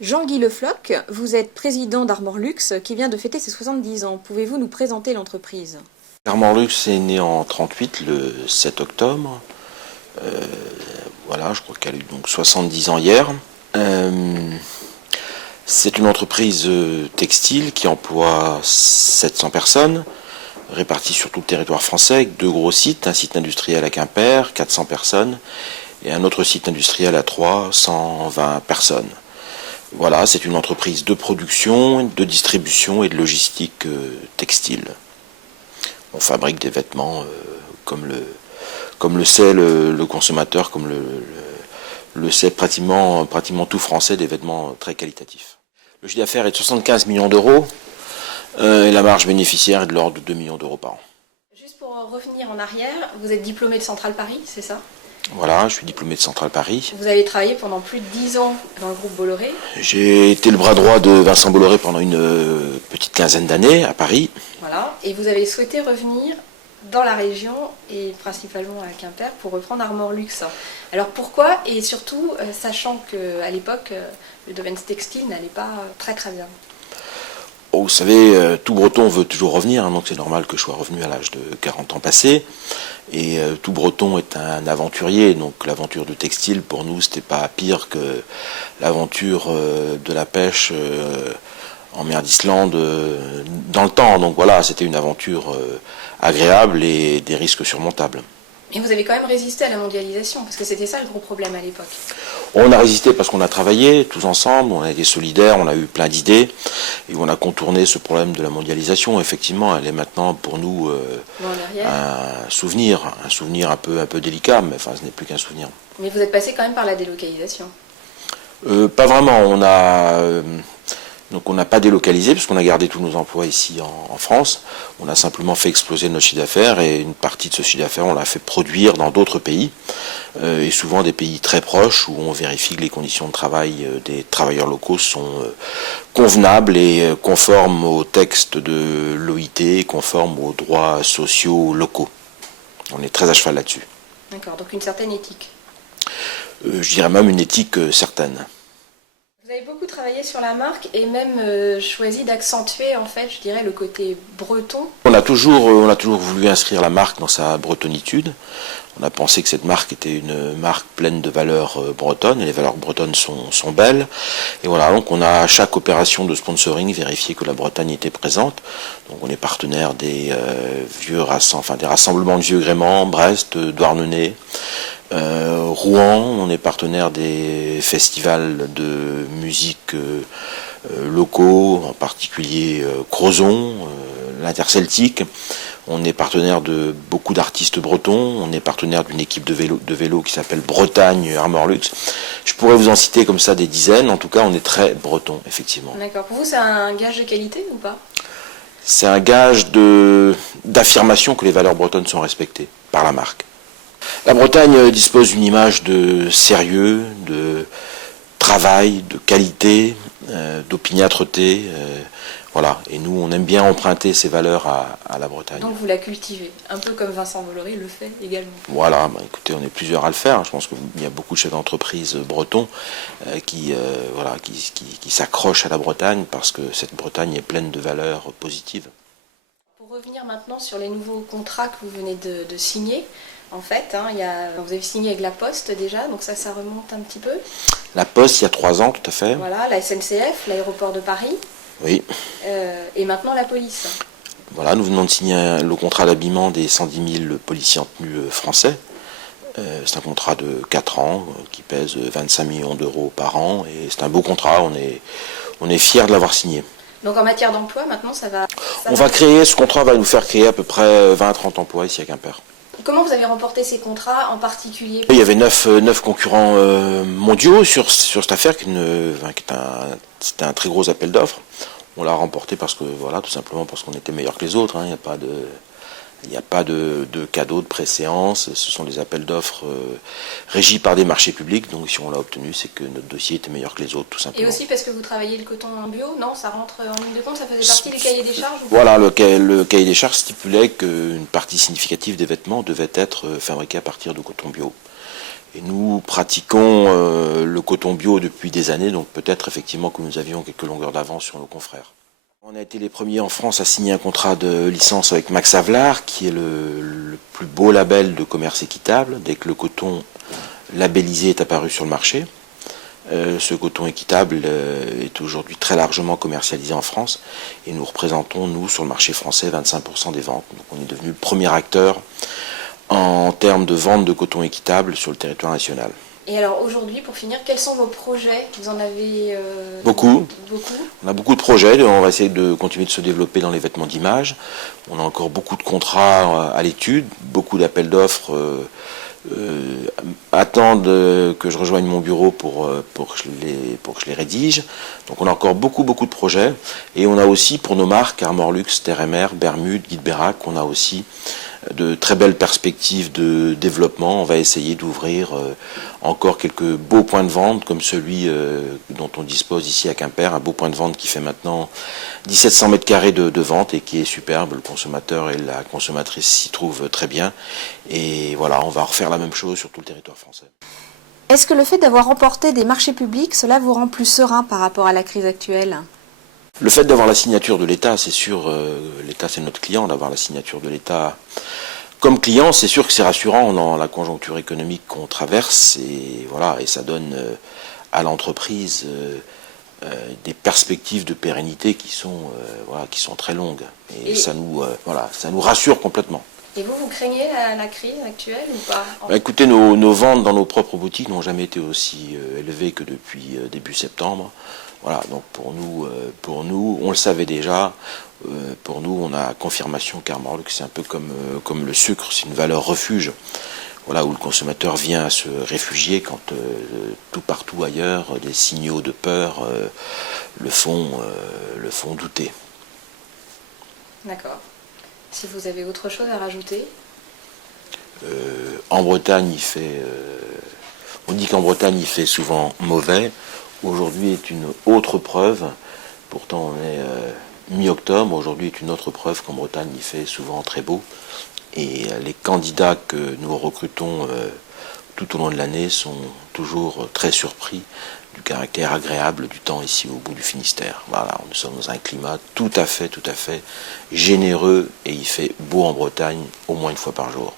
Jean-Guy Lefloc, vous êtes président d'Armor Luxe qui vient de fêter ses 70 ans. Pouvez-vous nous présenter l'entreprise? Armor Luxe est né en 1938, le 7 octobre. Voilà, je crois qu'elle a eu donc 70 ans hier. C'est une entreprise textile qui emploie 700 personnes, réparties sur tout le territoire français, avec deux gros sites, un site industriel à Quimper, 400 personnes, et un autre site industriel à Troyes, 120 personnes. Voilà, c'est une entreprise de production, de distribution et de logistique textile. On fabrique des vêtements comme le sait le consommateur, comme le sait pratiquement tout Français, des vêtements très qualitatifs. Le chiffre d'affaires est de 75 millions d'euros et la marge bénéficiaire est de l'ordre de 2 millions d'euros par an. Juste pour revenir en arrière, vous êtes diplômé de Centrale Paris, c'est ça? Voilà, je suis diplômé de Centrale Paris. Vous avez travaillé pendant plus de 10 ans dans le groupe Bolloré. J'ai été le bras droit de Vincent Bolloré pendant une petite quinzaine d'années à Paris. Voilà, et vous avez souhaité revenir dans la région et principalement à Quimper pour reprendre Armor Luxe. Alors pourquoi? Et surtout, sachant qu'à l'époque, le domaine textile n'allait pas très très bien. Oh, vous savez, tout Breton veut toujours revenir, donc c'est normal que je sois revenu à l'âge de 40 ans passés. Et tout Breton est un aventurier, donc l'aventure du textile, pour nous, c'était pas pire que l'aventure de la pêche en mer d'Islande dans le temps. Donc voilà, c'était une aventure agréable et des risques surmontables. Et vous avez quand même résisté à la mondialisation, parce que c'était ça le gros problème à l'époque. On a résisté parce qu'on a travaillé tous ensemble, on a été solidaires, on a eu plein d'idées et on a contourné ce problème de la mondialisation. Effectivement, elle est maintenant pour nous un souvenir un peu délicat, mais enfin ce n'est plus qu'un souvenir. Mais vous êtes passé quand même par la délocalisation. Pas vraiment, donc on n'a pas délocalisé puisqu'on a gardé tous nos emplois ici en France. On a simplement fait exploser notre chiffre d'affaires et une partie de ce chiffre d'affaires on l'a fait produire dans d'autres pays et souvent des pays très proches où on vérifie que les conditions de travail des travailleurs locaux sont convenables et conformes aux textes de l'OIT, conformes aux droits sociaux locaux. On est très à cheval là-dessus. D'accord, donc une certaine éthique. Je dirais même une éthique certaine. Vous avez beaucoup travaillé sur la marque et même choisi d'accentuer en fait, je dirais, le côté breton. On a toujours voulu inscrire la marque dans sa bretonitude. On a pensé que cette marque était une marque pleine de valeurs bretonnes et les valeurs bretonnes sont belles. Et voilà, donc on a à chaque opération de sponsoring vérifié que la Bretagne était présente. Donc on est partenaire des des rassemblements de Vieux Grément, Brest, Douarnenez. Rouen, on est partenaire des festivals de musique locaux, en particulier Crozon, l'Interceltique. On est partenaire de beaucoup d'artistes bretons. On est partenaire d'une équipe de vélo qui s'appelle Bretagne Armor Luxe. Je pourrais vous en citer comme ça des dizaines. En tout cas, on est très breton, effectivement. D'accord. Pour vous, c'est un gage de qualité ou pas? C'est un gage d'affirmation que les valeurs bretonnes sont respectées par la marque. La Bretagne dispose d'une image de sérieux, de travail, de qualité, d'opiniâtreté. Voilà. Et nous, on aime bien emprunter ces valeurs à la Bretagne. Donc vous la cultivez, un peu comme Vincent Bolloré le fait également. Voilà, écoutez, on est plusieurs à le faire. Je pense qu'il y a beaucoup de chefs d'entreprise bretons qui s'accrochent à la Bretagne parce que cette Bretagne est pleine de valeurs positives. Pour revenir maintenant sur les nouveaux contrats que vous venez de signer, en fait, vous avez signé avec la Poste déjà, donc ça remonte un petit peu. La Poste, il y a 3 ans, tout à fait. Voilà, la SNCF, l'aéroport de Paris. Oui. Et maintenant la police. Voilà, nous venons de signer le contrat d'habillement des 110 000 policiers en tenue français. C'est un contrat de 4 ans qui pèse 25 millions d'euros par an et c'est un beau contrat, on est fiers de l'avoir signé. Donc en matière d'emploi, maintenant ce contrat va nous faire créer à peu près 20-30 emplois ici à Quimper. Comment vous avez remporté ces contrats en particulier? Il y avait 9 concurrents mondiaux sur cette affaire c'était un très gros appel d'offres. On l'a remporté tout simplement parce qu'on était meilleur que les autres. Il n'y a pas de cadeau de préséance. Ce sont des appels d'offres régis par des marchés publics. Donc si on l'a obtenu, c'est que notre dossier était meilleur que les autres, tout simplement. Et aussi parce que vous travaillez le coton en bio, non? Ça rentre en ligne de compte, ça faisait partie des cahiers des charges? Voilà, le cahier des charges stipulait qu'une partie significative des vêtements devait être fabriquée à partir de coton bio. Et nous pratiquons le coton bio depuis des années, donc peut-être effectivement que nous avions quelques longueurs d'avance sur nos confrères. On a été les premiers en France à signer un contrat de licence avec Max Havelaar, qui est le plus beau label de commerce équitable, dès que le coton labellisé est apparu sur le marché. Ce coton équitable est aujourd'hui très largement commercialisé en France et nous représentons, nous, sur le marché français, 25% des ventes. Donc on est devenu le premier acteur en termes de vente de coton équitable sur le territoire national. Et alors aujourd'hui, pour finir, quels sont vos projets? Vous en avez beaucoup. Beaucoup. On a beaucoup de projets, on va essayer de continuer de se développer dans les vêtements d'image. On a encore beaucoup de contrats à l'étude, beaucoup d'appels d'offres attendent que je rejoigne mon bureau pour que je les rédige. Donc on a encore beaucoup de projets. Et on a aussi pour nos marques, Armor Luxe, Terre et Mer, Bermude, Guide Bérac, on a aussi de très belles perspectives de développement. On va essayer d'ouvrir encore quelques beaux points de vente comme celui dont on dispose ici à Quimper, un beau point de vente qui fait maintenant 1700 mètres carrés de vente et qui est superbe. Le consommateur et la consommatrice s'y trouvent très bien. Et voilà, on va refaire la même chose sur tout le territoire français. Est-ce que le fait d'avoir remporté des marchés publics, cela vous rend plus serein par rapport à la crise actuelle ? Le fait d'avoir la signature de l'État, c'est sûr, l'État c'est notre client, d'avoir la signature de l'État comme client, c'est sûr que c'est rassurant dans la conjoncture économique qu'on traverse et voilà, et ça donne à l'entreprise des perspectives de pérennité qui sont très longues et ça nous rassure complètement. Et vous craignez la crise actuelle ou pas? Écoutez, nos ventes dans nos propres boutiques n'ont jamais été aussi élevées que depuis début septembre. Voilà, donc pour nous, on le savait déjà. Pour nous, on a confirmation qu'Armor Luxe, c'est un peu comme le sucre, c'est une valeur refuge. Voilà, où le consommateur vient se réfugier quand tout partout ailleurs, des signaux de peur le font douter. D'accord. Si vous avez autre chose à rajouter? En Bretagne, on dit qu'en Bretagne, il fait souvent mauvais. Aujourd'hui est une autre preuve. Pourtant, on est mi-octobre. Aujourd'hui est une autre preuve qu'en Bretagne, il fait souvent très beau. Et les candidats que nous recrutons tout au long de l'année sont toujours très surpris du caractère agréable du temps ici au bout du Finistère. Voilà, nous sommes dans un climat tout à fait généreux et il fait beau en Bretagne au moins une fois par jour.